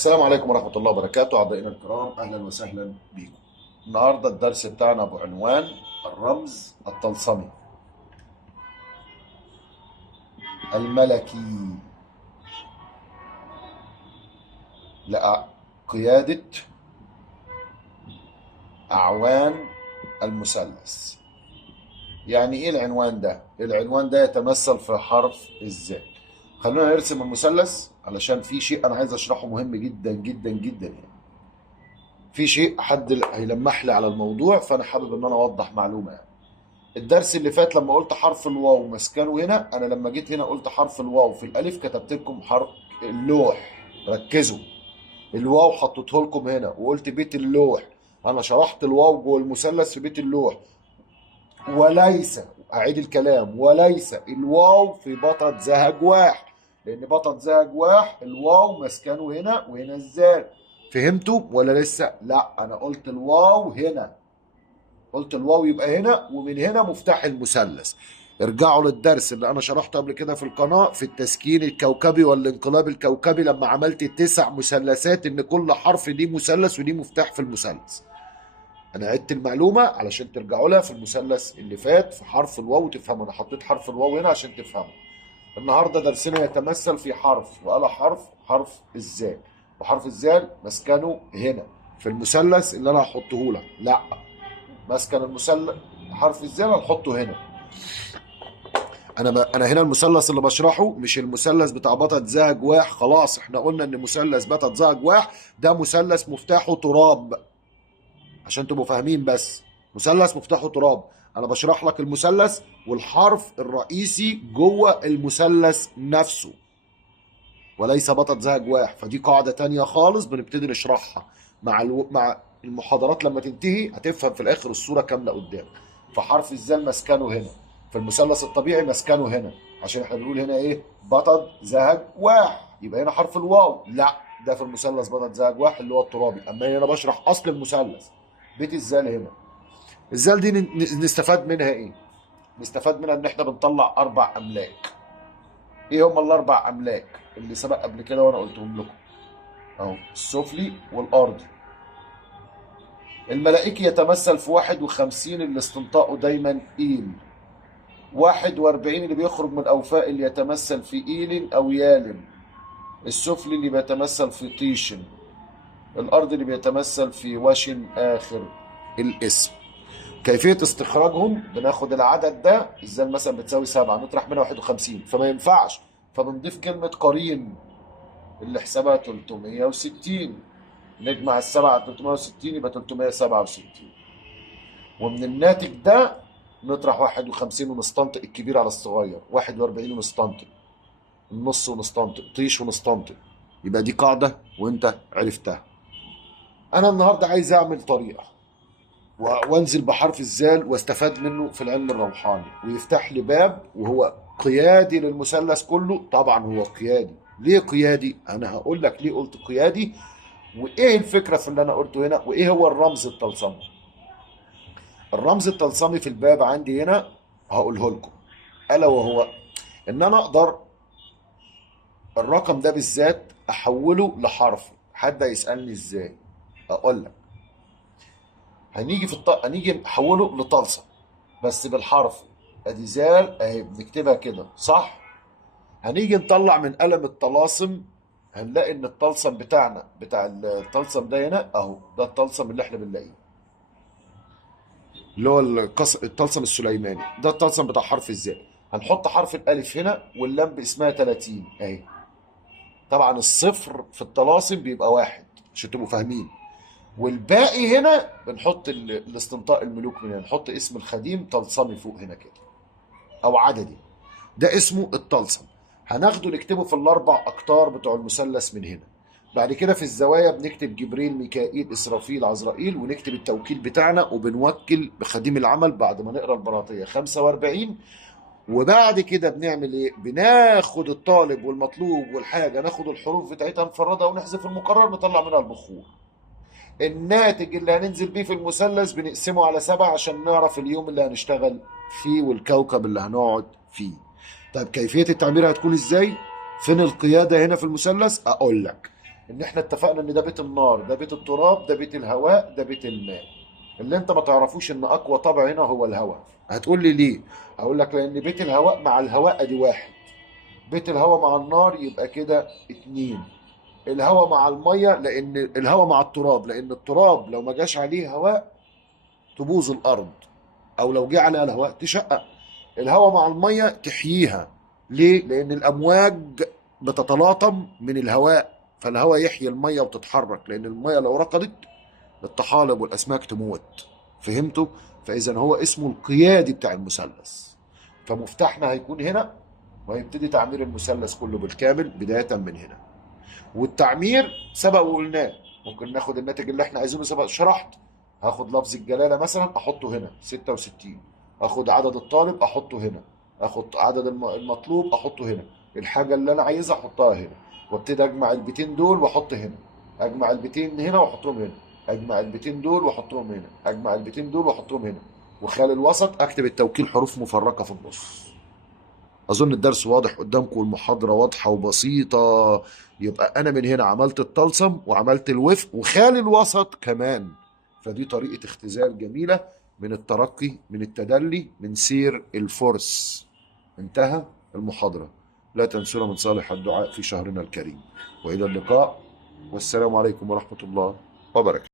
السلام عليكم ورحمة الله وبركاته أعضائنا الكرام، أهلا وسهلا بكم. النهاردة الدرس بتاعنا بعنوان الرمز الطلسمي الملكي لقيادة أعوان المثلث. يعني إيه العنوان ده؟ العنوان ده يتمثل في حرف الزال. خلونا نرسم المثلث علشان في شيء أنا عايز أشرحه مهم جدا جدا جدا يعني. في شيء حد هيلمح لي على الموضوع، فانا حابب ان انا اوضح معلومه يعني. الدرس اللي فات لما قلت حرف الواو مسكنه هنا، انا لما جيت هنا قلت حرف الواو في الالف كتبت لكم حرف اللوح. ركزوا، الواو حطيته لكم هنا وقلت بيت اللوح. انا شرحت الواو جوه المثلث في بيت اللوح، وليس، اعيد الكلام، وليس الواو في بطة زهجواح، لان بطة زهجواح الواو مسكنه هنا وهنا الزال. فهمتوا ولا لسه؟ لا، انا قلت الواو هنا، قلت الواو يبقى هنا، ومن هنا مفتاح المثلث. ارجعوا للدرس اللي انا شرحته قبل كده في القناة في التسكين الكوكبي والانقلاب الكوكبي، لما عملت 9 مثلثات ان كل حرف ليه مثلث وليه مفتاح في المثلث. انا عدت المعلومة علشان ترجعوا لها في المثلث اللي فات في حرف الواو تفهموا. انا حطيت حرف الواو هنا عشان تفهموا. النهارده درسنا يتمثل في حرف، وقال حرف الزال، وحرف الزال مسكنه هنا في المثلث اللي انا هحطه لك. لا، مسكن المثلث حرف الزال هنحطه هنا. انا هنا المثلث اللي بشرحه مش المثلث بتاع بطة زهجواح. خلاص احنا قلنا ان مثلث بطة زهجواح ده مثلث مفتاحه تراب، عشان تبقوا فاهمين بس. مثلث مفتاحه تراب. انا بشرح لك المثلث والحرف الرئيسي جوه المثلث نفسه، وليس بطة زهجواح. فدي قاعدة تانية خالص بنبتدي نشرحها مع المحاضرات. لما تنتهي هتفهم في الاخر الصورة كاملة قدامك. فحرف الزال مسكنه هنا، في المثلث الطبيعي مسكنه هنا، عشان احنا بنقول هنا ايه؟ بطة زهجواح. يبقى هنا حرف الواو، لا، ده في المثلث بطة زهجواح اللي هو الترابي. اما هنا بشرح اصل المثلث، بيت الزال هنا. الزال دي نستفاد منها ايه؟ نستفاد منها ان احنا بنطلع 4 املاك. ايه هم الاربع املاك اللي سبق قبل كده وانا قلتهم لكم؟ اهو السفلي والارضي. الملائكي يتمثل في 51 اللي استنطاقه دايما ايل. 41 اللي بيخرج من اوفاء اللي يتمثل في ايل او يالم. السفلي اللي بيتمثل في طيشن. الارض اللي بيتمثل في وشن اخر الاسم. كيفية استخراجهم؟ بناخد العدد ده، الزال مثلا بتساوي 7 نطرح منها 51، فما ينفعش، فبنضيف كلمة قرين اللي حسابها 360. نجمع السبعة على 360 يبقى 367. ومن الناتج ده نطرح 51 ونستنطق الكبير على الصغير، 41 ونستنطق النص ونستنطق طيش ونستنطق. يبقى دي قاعدة وانت عرفتها. انا النهاردة عايز اعمل طريقة وانزل بحرف الزال واستفاد منه في العلم الروحاني، ويفتح لي باب، وهو قيادي للمثلث كله. طبعا هو قيادي. ليه قيادي؟ انا هقول لك ليه قلت قيادي، وايه الفكره في اللي انا قلته هنا، وايه هو الرمز الطلسمي. الرمز الطلسمي في الباب عندي هنا هقوله لكم، الا وهو ان انا اقدر الرقم ده بالذات احوله لحرف. حد يسالني ازاي؟ اقول لك، هنيجي نحوله لطلسم بس بالحرف. ادي زال اهي بنكتبها كده صح. هنيجي نطلع من قلم الطلاسم، هنلاقي ان الطلسم بتاعنا بتاع الطلسم ده هنا اهو، ده الطلسم اللي احنا بنلاقيه، اللي هو الطلسم السليماني. ده الطلسم بتاع حرف الزال. هنحط حرف الالف هنا، واللام باسمها 30 اهي. طبعا الصفر في الطلاسم بيبقى 1 عشان تبقوا فاهمين. والباقي هنا بنحط الاستنطاق الملوك، من هنا نحط اسم الخديم طلسمي فوق هنا كده، او عددي. ده اسمه الطلسم. هناخده نكتبه في الاربع اقطار بتوع المثلث من هنا. بعد كده في الزوايا بنكتب جبريل ميكائيل اسرافيل عزرائيل، ونكتب التوكيل بتاعنا، وبنوكل بخديم العمل بعد ما نقرا البراطيه 45. وبعد كده بنعمل ايه؟ بناخد الطالب والمطلوب والحاجه، ناخد الحروف بتاعتها نفردها ونحذف المقرر نطلع منها البخور. الناتج اللي هننزل بيه في المثلث بنقسمه على 7 عشان نعرف اليوم اللي هنشتغل فيه والكوكب اللي هنقعد فيه. طيب كيفية التعبير هتكون ازاي؟ فين القيادة هنا في المثلث؟ اقول لك، ان احنا اتفقنا ان ده بيت النار، ده بيت التراب، ده بيت الهواء، ده بيت الماء. اللي انت ما تعرفوش ان اقوى طبع هنا هو الهواء. هتقول لي ليه؟ هقول لك لان بيت الهواء مع الهواء ادي واحد، بيت الهواء مع النار يبقى كده اتنين، الهواء مع الميه، لان الهواء مع التراب، لان التراب لو ما جاش عليه هواء تبوظ الارض، او لو جه عليها الهواء تشقق. الهواء مع الميه تحييها. ليه؟ لان الامواج بتتلاطم من الهواء، فالهواء يحيي الميه وتتحرك، لان الميه لو رقدت الطحالب والاسماك تموت. فهمتوا؟ فاذا هو اسمه القيادي بتاع المثلث. فمفتاحنا هيكون هنا، وهيبتدي تعمير المثلث كله بالكامل بدايه من هنا. والتعمير سبق وقلناه، ممكن ناخد الناتج اللي احنا عايزينه سبق شرحت. هاخد لفظ الجلالة مثلا احطه هنا 66، اخد عدد الطالب احطه هنا، اخد عدد المطلوب احطه هنا، الحاجة اللي انا عايزها احطها هنا، وابتدي اجمع البيتين دول واحط هنا، اجمع البيتين هنا واحطهم هنا، اجمع البيتين دول واحطهم هنا، اجمع البيتين دول واحطهم هنا، وخلال الوسط اكتب التوكيل حروف مفرقة في النص. اظن الدرس واضح قدامكم والمحاضره واضحه وبسيطه. يبقى انا من هنا عملت الطلسم وعملت الوفق وخالي الوسط كمان. فدي طريقه اختزال جميله من الترقي، من التدلي، من سير الفرس. انتهى المحاضره. لا تنسونا من صالح الدعاء في شهرنا الكريم. والى اللقاء، والسلام عليكم ورحمه الله وبركاته.